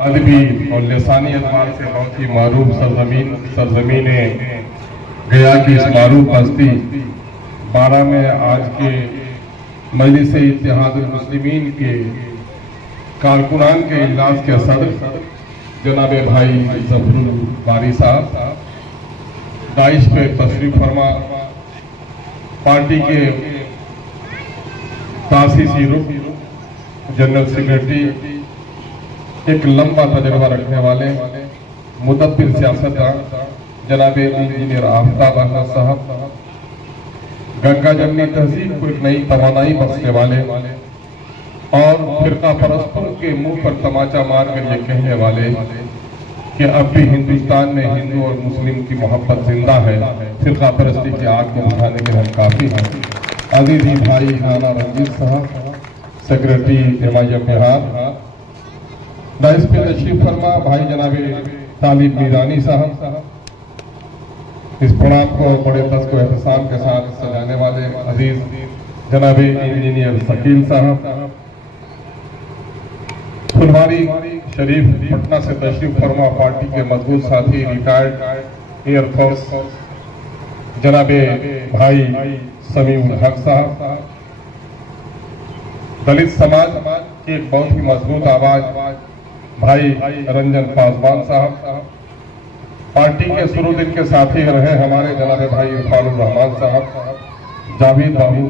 अदबी और लसानी एतबार से बहुत ही मारूफ सरजमीन गया की इस मारूफ बस्ती 12 में आज के मजलिस इत्तेहादुल मुस्लिमीन के कारकुनान के इजलास के सदर जनाब भाई जफरुल बारी साहब दाइश पे तशरीफ फरमा, पार्टी के तासीसी रुकन जनरल सेक्रेटरी, एक लंबा तजुर्बा रखने वाले मुदब्बिर सियासतदान जनाब इंजीनियर आफ्ताब अहमद साहब, गंगा जमनी तहजीब को एक नई तवानाई बख्शने वाले और फिरका परस्तों के मुंह पर तमाचा मार कर ये कहने वाले कि अब भी हिंदुस्तान में हिंदू और मुस्लिम की मोहब्बत जिंदा है, फिरका परस्ती की आग को बुझाने के हम काफी हैं। अजीजी भाई राना रंजीत साहब, सेक्रेटरी हिमायत बिहार, दाइस पे तशरीफ फरमा भाई जनाबे तालिब मीरानी साहब, इस प्रोग्राम को बड़े दस्त को एहतसाम के साथ सजाने वाले अजीज जनाबे इंजीनियर शकील साहब, फुलवारी शरीफ पटना से तशरीफ फरमा पार्टी के मजबूत साथी रिटायर्ड एयरफोर्स जनाबे भाई समीउल हक साहब, दलित समाज की एक बहुत ही मजबूत आवाज भाई रंजन पासवान साहब, पार्टी के शुरू-दिन के साथी रहे हमारे जनाब भाई इरफानुर रहमान साहब, जावेद बाबू,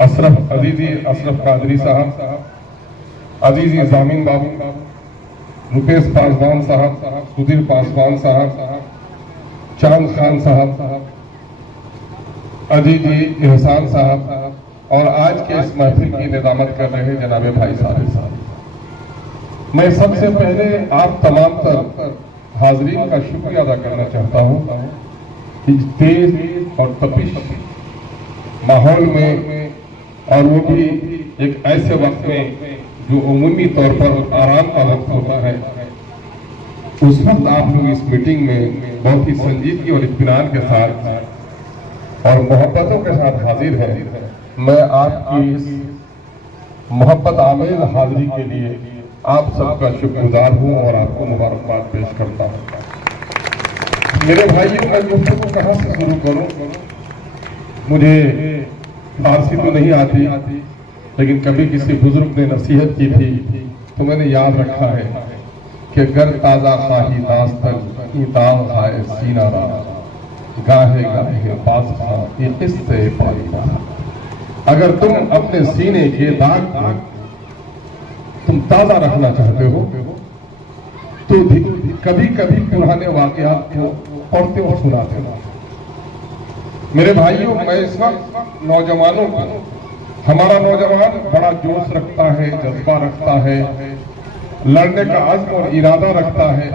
अजीजी अशरफ कादरी साहब, अजीजी जामिन बाबू, रुपेश पासवान साहब, सुधीर पासवान साहब, चांद खान साहब, अजीजी एहसान साहब और आज के इस महफिल की निजामत कर रहे जनाब भाई साहब। मैं सबसे पहले आप तमाम तर हाजरीन का शुक्रिया अदा करना चाहता हूँ कि तेज और तपिश माहौल में और वो भी एक ऐसे वक्त में जो उमूमी तौर पर आराम का वक्त होता है, उस वक्त आप लोग इस मीटिंग में बहुत ही संजीदगी और इत्मीनान के साथ और मोहब्बतों के साथ हाजिर हैं। मैं आपकी इस मोहब्बत आमेज हाजिरी के लिए आप सबका शुक्रगुजार हूँ और आपको मुबारकबाद पेश करता हूँ। मेरे भाइयों, मैं गुफ्तगू कहाँ से शुरू करूँ? मुझे फारसी तो नहीं आती, लेकिन कभी किसी बुजुर्ग ने नसीहत की थी तो मैंने याद रखा है कि गर ताज़ा खाही दास्तन इताव खाए सीना रा, गाहे गाहे पास खा ये किस्से पाईना। अगर तुम अपने सीने के दाग को तुम ताजा रखना चाहते हो तो कभी कभी पुराने वाकयात को पढ़ते और सुनाते हो। मेरे भाइयों, मैं इस वक्त नौजवानों को, हमारा नौजवान बड़ा जोश रखता है, जज्बा रखता है, लड़ने का अज़्म और इरादा रखता है,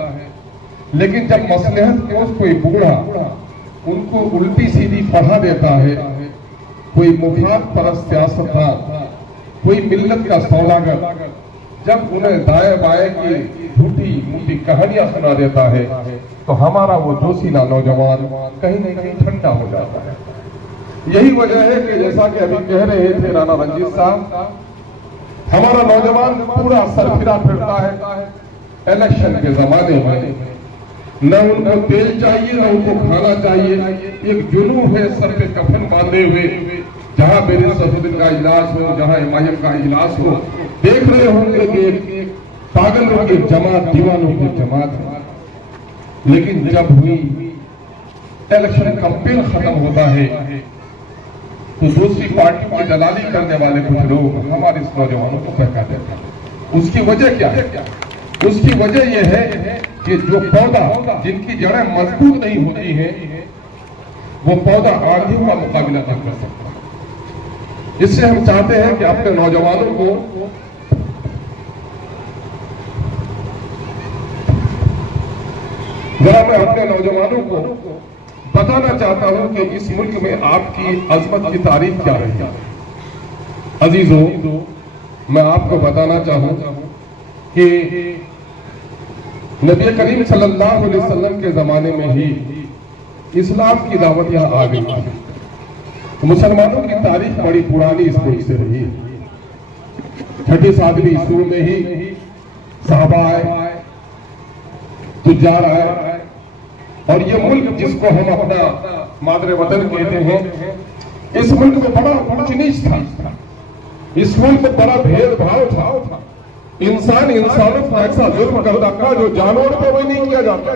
लेकिन जब मसलहत के उस कोई बूढ़ा उनको उल्टी सीधी पढ़ा देता है, कोई मुफाद परस्त सियासतदान, कोई मिल्लत का सौदागर जब उन्हें दाएं बाएं की झूठी मूठी कहानियां सुना देता है तो हमारा वो जोशीला नौजवान कहीं न कहीं ठंडा हो जाता है। यही वजह है कि जैसा कि अभी कह रहे थे राना रंजीत साहब, हमारा नौजवान पूरा सरफिरा फिरता है इलेक्शन के जमाने में। न उनको तेल चाहिए, न उनको खाना चाहिए, एक जुनून है सर पे कफन बांधे हुए, जहां मेरे सफुद्दीन का इजलास हो, जहां हिमायत का इजलास हो, देख रहे होंगे कि पागलों की जमात, दीवानों की जमात है। लेकिन जब हुई इलेक्शन कैंपेन खत्म होता है तो दूसरी पार्टी की दलाली करने वाले कुछ लोग हमारे इस नौजवानों को बहका देते हैं। उसकी वजह क्या है? उसकी वजह यह है कि जो पौधा जिनकी जड़ें मजबूत नहीं होती हैं, वो पौधा आंधियों का मुकाबला नहीं कर सकता। इससे हम चाहते हैं कि अपने नौजवानों को मैं अपने नौजवानों को बताना चाहता हूं कि इस मुल्क में आपकी अजमत की तारीफ क्या रही है। अजीजों, मैं आपको बताना चाहूं कि नबी करीम सल्लल्लाहु अलैहि वसल्लम के जमाने में ही इस्लाम की दावत यहां आ गई थी। मुसलमानों की तारीख बड़ी पुरानी इस मुल्क से रही है। 37वीं ईस्वी में ही साहबा आए तुजार आए, और ये मुल्क जिसको हम अपना मादरे वतन कहते हैं, इस मुल्क में बड़ा ऊंच नीच था, इस मुल्क में बड़ा भेदभाव था, इंसान इंसानों पर ऐसा जुल्म करता था जो जानवर पे वही नहीं किया जाता।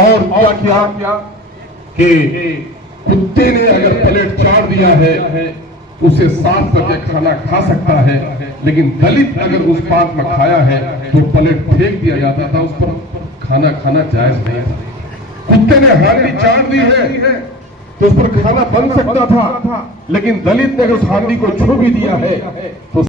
और क्या किया कि कुत्ते ने अगर प्लेट चाट दिया है उसे साफ करके खाना खा सकता है, लेकिन दलित अगर उस पाक में खाया है तो प्लेट फेंक दिया जाता था, उस पर खाना खाना जायज नहीं था। कुत्ते ने हांडी चाट दी है तो उस पर खाना बन सकता था, लेकिन दलित ने अगर उस हांडी को छू भी दिया है तो